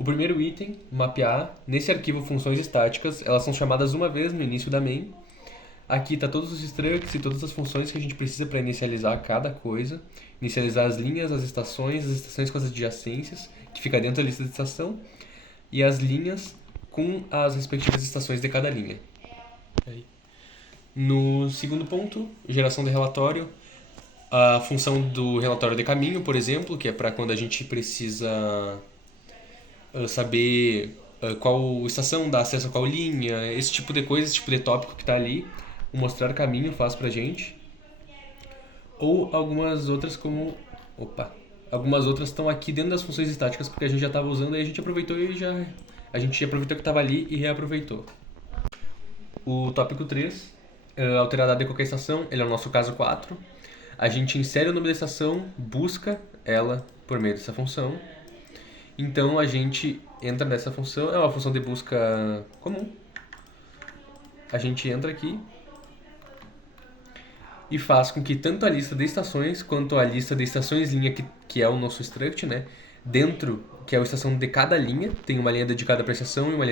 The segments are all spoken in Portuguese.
O primeiro item, mapear, nesse arquivo funções estáticas, elas são chamadas uma vez no início da main. Aqui está todos os structs e todas as funções que a gente precisa para inicializar cada coisa. Inicializar as linhas, as estações com as adjacências, que fica dentro da lista de estação, e as linhas com as respectivas estações de cada linha. No segundo ponto, geração de relatório, a função do relatório de caminho, por exemplo, que é para quando a gente precisa saber qual estação dá acesso a qual linha, esse tipo de coisa, esse tipo de tópico que está ali, o mostrar caminho faz pra gente. Ou algumas outras como... Algumas outras estão aqui dentro das funções estáticas porque a gente já estava usando e a gente aproveitou A gente aproveitou que estava ali e reaproveitou. O tópico 3, alterar a data de qualquer estação, ele é o nosso caso 4. A gente insere o nome da estação, busca ela por meio dessa função. Então a gente entra nessa função, é uma função de busca comum. A gente entra aqui e faz com que tanto a lista de estações quanto a lista de estações linha, que é o nosso struct, né? Dentro, que é a estação de cada linha, tem uma linha dedicada para estação e uma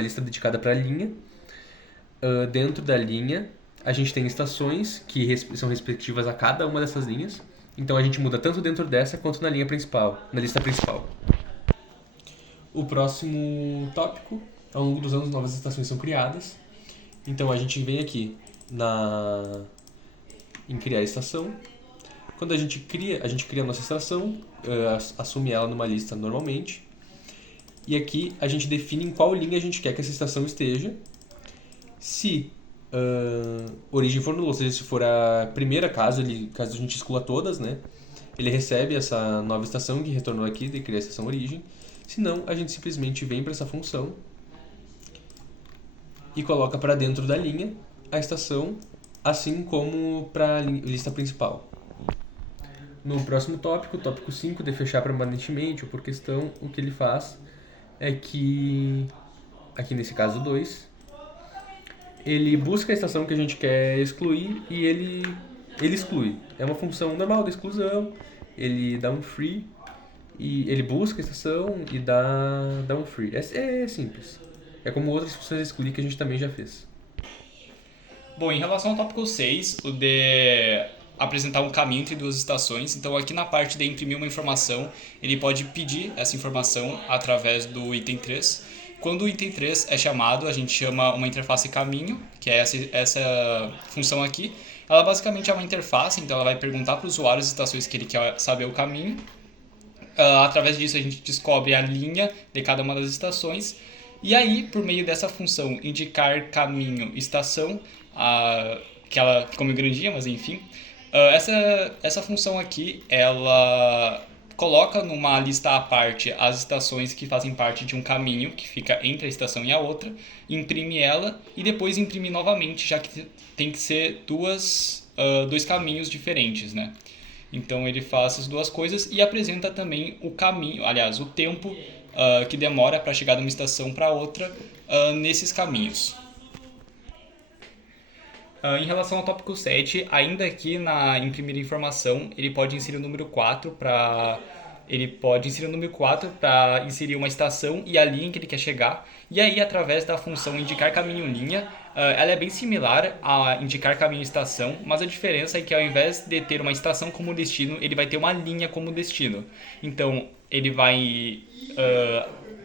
lista dedicada para linha. Dentro da linha, a gente tem estações que são respectivas a cada uma dessas linhas. Então a gente muda tanto dentro dessa quanto na linha principal, na lista principal. O próximo tópico, ao longo dos anos novas estações são criadas. Então a gente vem aqui em criar estação. Quando a gente cria a nossa estação, assume ela numa lista normalmente. E aqui a gente define em qual linha a gente quer que essa estação esteja. Se origem for nulo, ou seja, se for a primeira, caso a gente exclua todas, né? Ele recebe essa nova estação que retornou aqui de criar a estação origem. Se não, a gente simplesmente vem para essa função e coloca para dentro da linha a estação, assim como para a lista principal. No próximo tópico, tópico 5, de fechar permanentemente ou por questão, o que ele faz é que, aqui nesse caso 2, ele busca a estação que a gente quer excluir e ele exclui. É uma função normal de exclusão, ele dá um free, e ele busca a estação e dá um free. É simples. É como outras funções de excluir que a gente também já fez. Bom, em relação ao tópico 6, o de apresentar um caminho entre duas estações. Então, aqui na parte de imprimir uma informação, ele pode pedir essa informação através do item 3. Quando o item 3 é chamado, a gente chama uma interface caminho, que é essa função aqui. Ela basicamente é uma interface, então ela vai perguntar para o usuário as estações que ele quer saber o caminho. Através disso, a gente descobre a linha de cada uma das estações. E aí, por meio dessa função indicar caminho estação, que ela ficou meio grandinha, mas enfim, essa função aqui, ela coloca numa lista à parte as estações que fazem parte de um caminho que fica entre a estação e a outra, imprime ela e depois imprime novamente, já que tem que ser dois caminhos diferentes, né? Então ele faz essas duas coisas e apresenta também o caminho, aliás, o tempo que demora para chegar de uma estação para outra nesses caminhos. Em relação ao tópico 7, ainda aqui na imprimir informação, ele pode inserir o número 4 para inserir uma estação e a linha em que ele quer chegar. E aí, através da função indicar caminho linha, ela é bem similar a indicar caminho estação, mas a diferença é que ao invés de ter uma estação como destino, ele vai ter uma linha como destino. Então, ele vai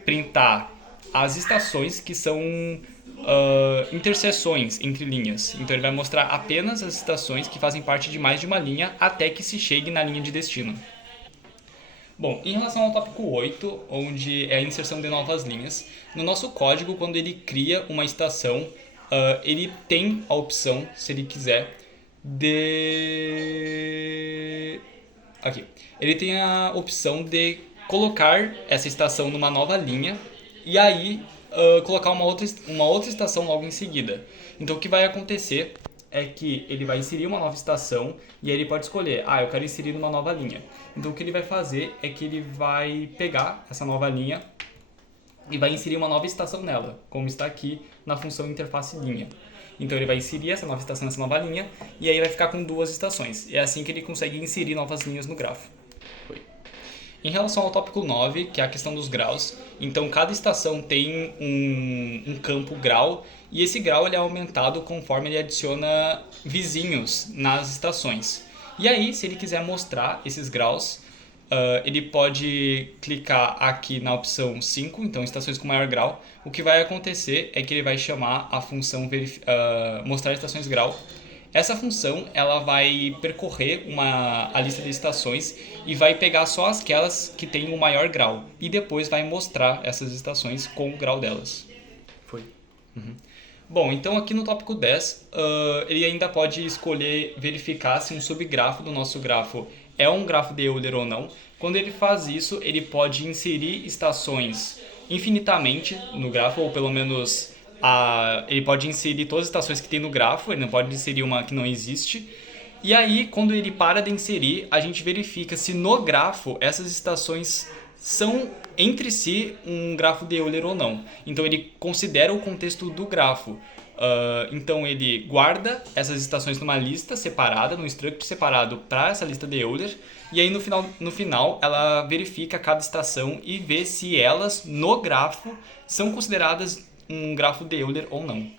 printar as estações que são interseções entre linhas. Então ele vai mostrar apenas as estações que fazem parte de mais de uma linha até que se chegue na linha de destino. Bom, em relação ao tópico 8, onde é a inserção de novas linhas, no nosso código, quando ele cria uma estação, ele tem a opção, se ele quiser, Ele tem a opção de colocar essa estação numa nova linha e aí colocar uma outra estação logo em seguida. Então o que vai acontecer é que ele vai inserir uma nova estação e aí ele pode escolher, eu quero inserir numa nova linha. Então o que ele vai fazer é que ele vai pegar essa nova linha e vai inserir uma nova estação nela, como está aqui na função interface linha. Então ele vai inserir essa nova estação nessa nova linha e aí vai ficar com duas estações. É assim que ele consegue inserir novas linhas no grafo. Em relação ao tópico 9, que é a questão dos graus, então cada estação tem um campo grau e esse grau ele é aumentado conforme ele adiciona vizinhos nas estações. E aí, se ele quiser mostrar esses graus, ele pode clicar aqui na opção 5, então estações com maior grau. O que vai acontecer é que ele vai chamar a função mostrar estações grau. Essa função ela vai percorrer a lista de estações e vai pegar só aquelas que têm o maior grau. E depois vai mostrar essas estações com o grau delas. Foi. Bom, então aqui no tópico 10, ele ainda pode escolher verificar se um subgrafo do nosso grafo é um grafo de Euler ou não. Quando ele faz isso, ele pode inserir estações infinitamente no grafo, ou pelo menos ele pode inserir todas as estações que tem no grafo, ele não pode inserir uma que não existe. E aí, quando ele para de inserir, a gente verifica se no grafo essas estações são entre si um grafo de Euler ou não. Então ele considera o contexto do grafo. Então ele guarda essas estações numa lista separada, num struct separado para essa lista de Euler. E aí no final ela verifica cada estação e vê se elas no grafo são consideradas um grafo de Euler ou não.